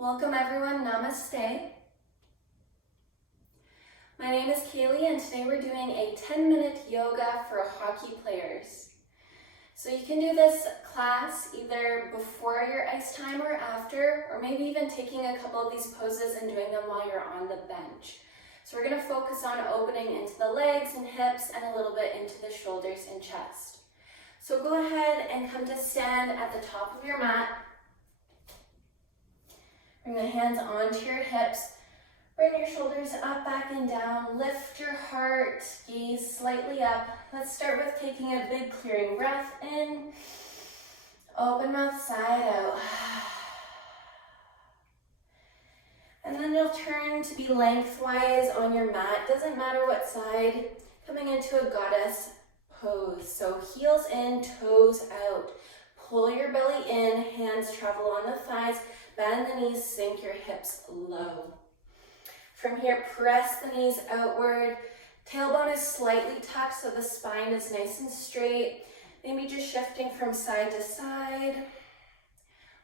Welcome everyone, namaste. My name is Kaylee and today we're doing a 10-minute yoga for hockey players. So you can do this class either before your ice time or after, or maybe even taking a couple of these poses and doing them while you're on the bench. So we're going to focus on opening into the legs and hips and a little bit into the shoulders and chest. So go ahead and come to stand at the top of your mat. Bring the hands onto your hips. Bring your shoulders up, back, and down. Lift your heart, gaze slightly up. Let's start with taking a big clearing breath in. Open mouth, side out. And then you'll turn to be lengthwise on your mat. Doesn't matter what side. Coming into a goddess pose. So heels in, toes out. Pull your belly in, hands travel on the thighs. Bend the knees, sink your hips low. From here, press the knees outward. Tailbone is slightly tucked so the spine is nice and straight. Maybe just shifting from side to side.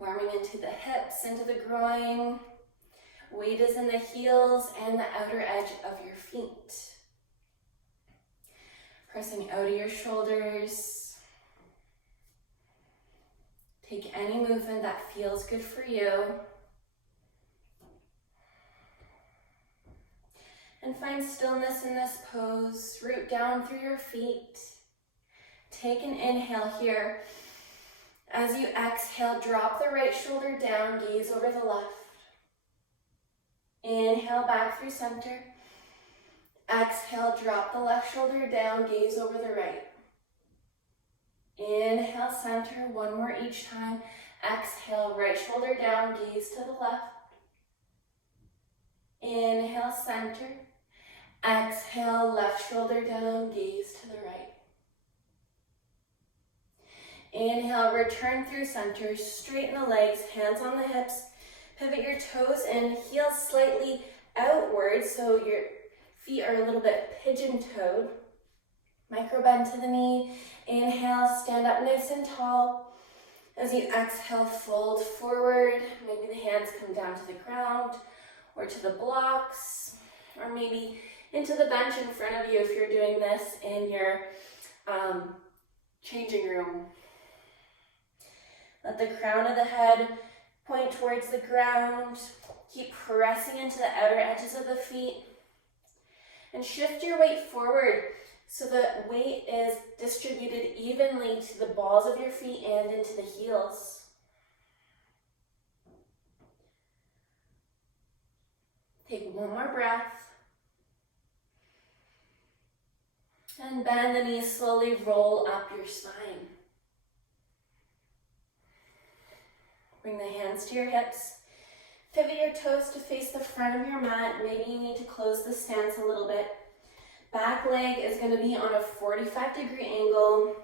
Warming into the hips, into the groin. Weight is in the heels and the outer edge of your feet. Pressing out of your shoulders. Take any movement that feels good for you. And find stillness in this pose. Root down through your feet. Take an inhale here. As you exhale, drop the right shoulder down, gaze over the left. Inhale back through center. Exhale, drop the left shoulder down, gaze over the right. Inhale, center, one more each time. Exhale, right shoulder down, gaze to the left. Inhale, center. Exhale, left shoulder down, gaze to the right. Inhale, return through center, straighten the legs, hands on the hips. Pivot your toes in, heels slightly outward so your feet are a little bit pigeon-toed. Micro bend to the knee. Inhale, stand up nice and tall. As you exhale, fold forward. Maybe the hands come down to the ground or to the blocks, or maybe into the bench in front of you if you're doing this in your changing room. Let the crown of the head point towards the ground. Keep pressing into the outer edges of the feet. And shift your weight forward so the weight is distributed evenly to the balls of your feet and into the heels. Take one more breath. And bend the knees, slowly roll up your spine. Bring the hands to your hips. Pivot your toes to face the front of your mat. Maybe you need to close the stance a little bit. Back leg is going to be on a 45-degree angle.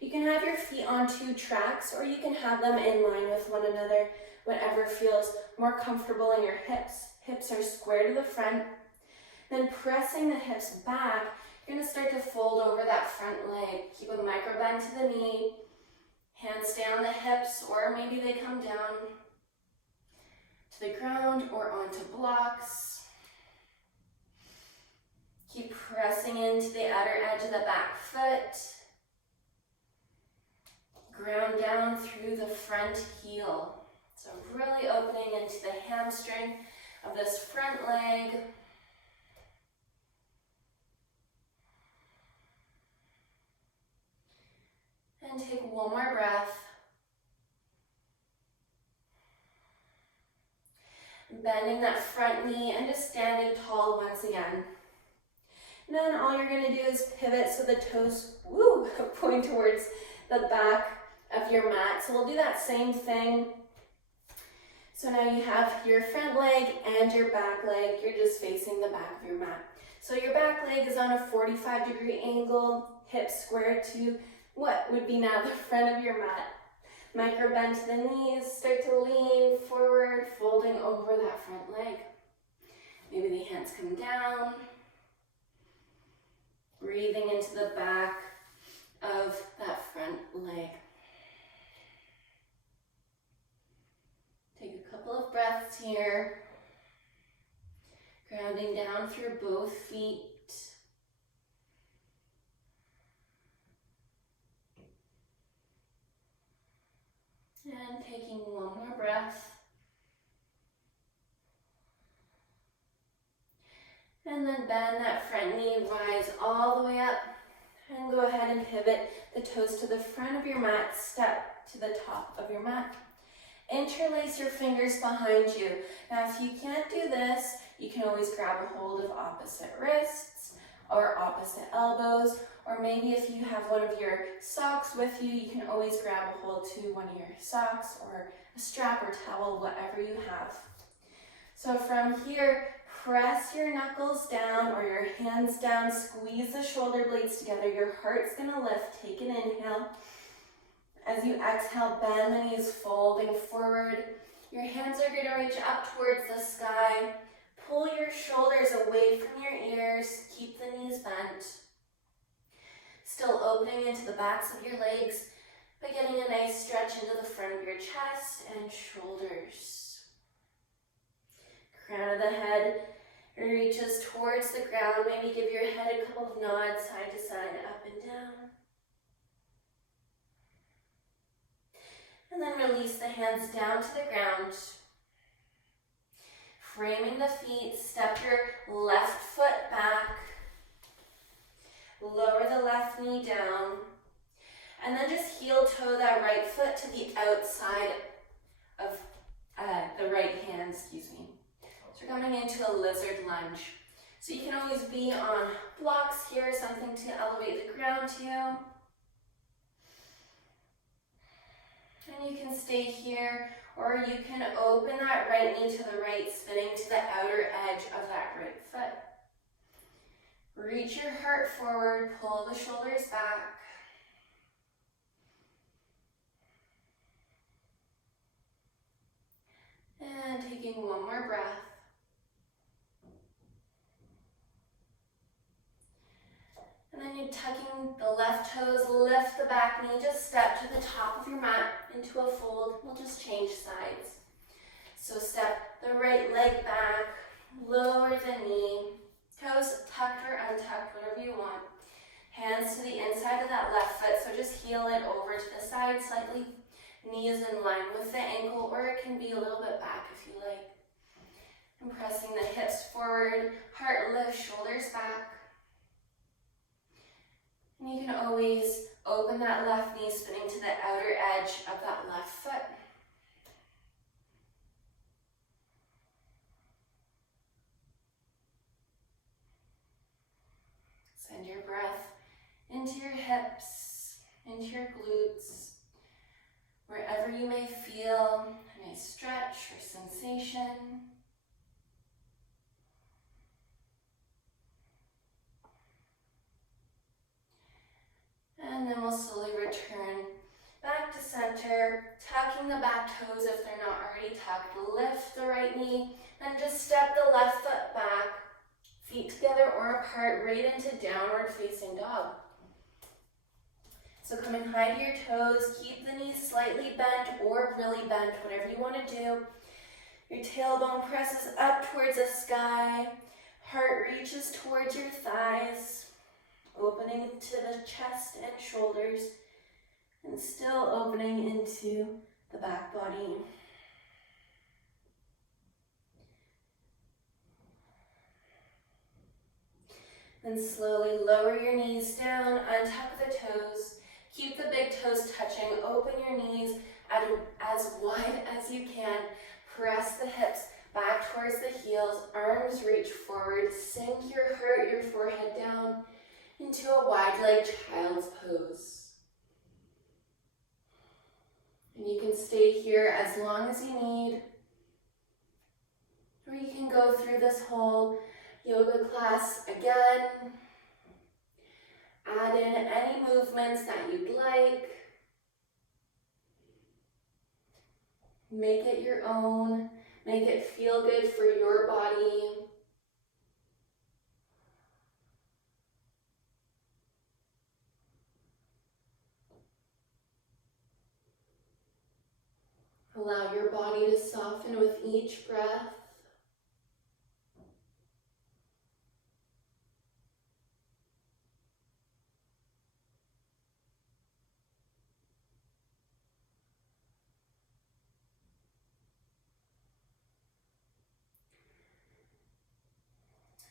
You can have your feet on 2 tracks, or you can have them in line with one another, whatever feels more comfortable in your hips. Hips are square to the front. Then pressing the hips back, you're going to start to fold over that front leg. Keep a micro bend to the knee. Hands stay on the hips, or maybe they come down to the ground or onto blocks. Keep pressing into the outer edge of the back foot. Ground down through the front heel. So really opening into the hamstring of this front leg. And take one more breath. Bending that front knee and just standing tall once again. And then all you're going to do is pivot so the toes point towards the back of your mat. So we'll do that same thing. So now you have your front leg and your back leg. You're just facing the back of your mat. So your back leg is on a 45-degree angle, hips square to what would be now the front of your mat. Micro bend to the knees, start to lean forward, folding over that front leg. Maybe the hands come down. Breathing into the back of that front leg. Take a couple of breaths here. Grounding down through both feet. And taking one more breath. And then bend that front knee, rise all the way up. And go ahead and pivot the toes to the front of your mat, step to the top of your mat. Interlace your fingers behind you. Now if you can't do this, you can always grab a hold of opposite wrists or opposite elbows, or maybe if you have one of your socks with you, you can always grab a hold to one of your socks or a strap or towel, whatever you have. So from here, press your knuckles down or your hands down, squeeze the shoulder blades together. Your heart's gonna lift. Take an inhale. As you exhale, bend the knees, folding forward. Your hands are gonna reach up towards the sky. Pull your shoulders away from your ears. Keep the knees bent. Still opening into the backs of your legs by getting a nice stretch into the front of your chest and shoulders. Crown of the head reaches towards the ground. Maybe give your head a couple of nods, side to side, up and down. And then release the hands down to the ground. Framing the feet, step your left foot back. Lower the left knee down. And then just heel toe that right foot to the outside of the right hand, So we're coming into a lizard lunge. So you can always be on blocks here, something to elevate the ground to you. And you can stay here, or you can open that right knee to the right, spinning to the outer edge of that right foot. Reach your heart forward, pull the shoulders back. And taking one more breath. And then you're tucking the left toes, lift the back knee, just step to the top of your mat into a fold. We'll just change sides. So step the right leg back, lower the knee, toes tucked or untucked, whatever you want. Hands to the inside of that left foot, so just heel it over to the side slightly. Knees in line with the ankle, or it can be a little bit back if you like. And pressing the hips forward, heart lift, shoulders back. And you can always open that left knee, spinning to the outer edge of that left foot. Send your breath into your hips, into your glutes, wherever you may feel a nice stretch or sensation. And then we'll slowly return back to center, tucking the back toes if they're not already tucked. Lift the right knee, and just step the left foot back, feet together or apart, right into downward facing dog. So coming high to your toes, keep the knees slightly bent or really bent, whatever you want to do. Your tailbone presses up towards the sky, heart reaches towards your thighs. Opening to the chest and shoulders, and still opening into the back body. Then slowly lower your knees down, untuck the toes. Keep the big toes touching. Open your knees as wide as you can. Press the hips back towards the heels. Arms reach forward. Sink your heart, your forehead down into a wide-legged child's pose. And you can stay here as long as you need, or you can go through this whole yoga class again. Add in any movements that you'd like. Make it your own. Make it feel good for your body. Allow your body to soften with each breath.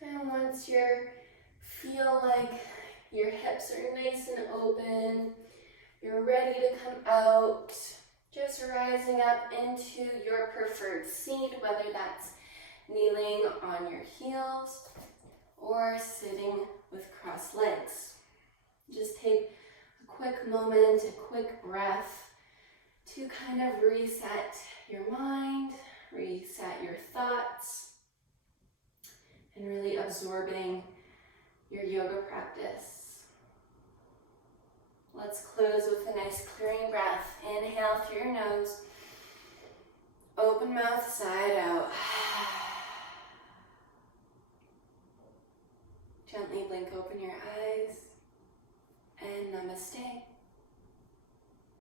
And once you feel like your hips are nice and open, you're ready to come out, just rising up into your preferred seat, whether that's kneeling on your heels or sitting with crossed legs. Just take a quick moment, a quick breath to kind of reset your mind, reset your thoughts, and really absorbing your yoga practice. Let's close with a nice clearing breath. Inhale through your nose. Open mouth, side out. Gently blink open your eyes.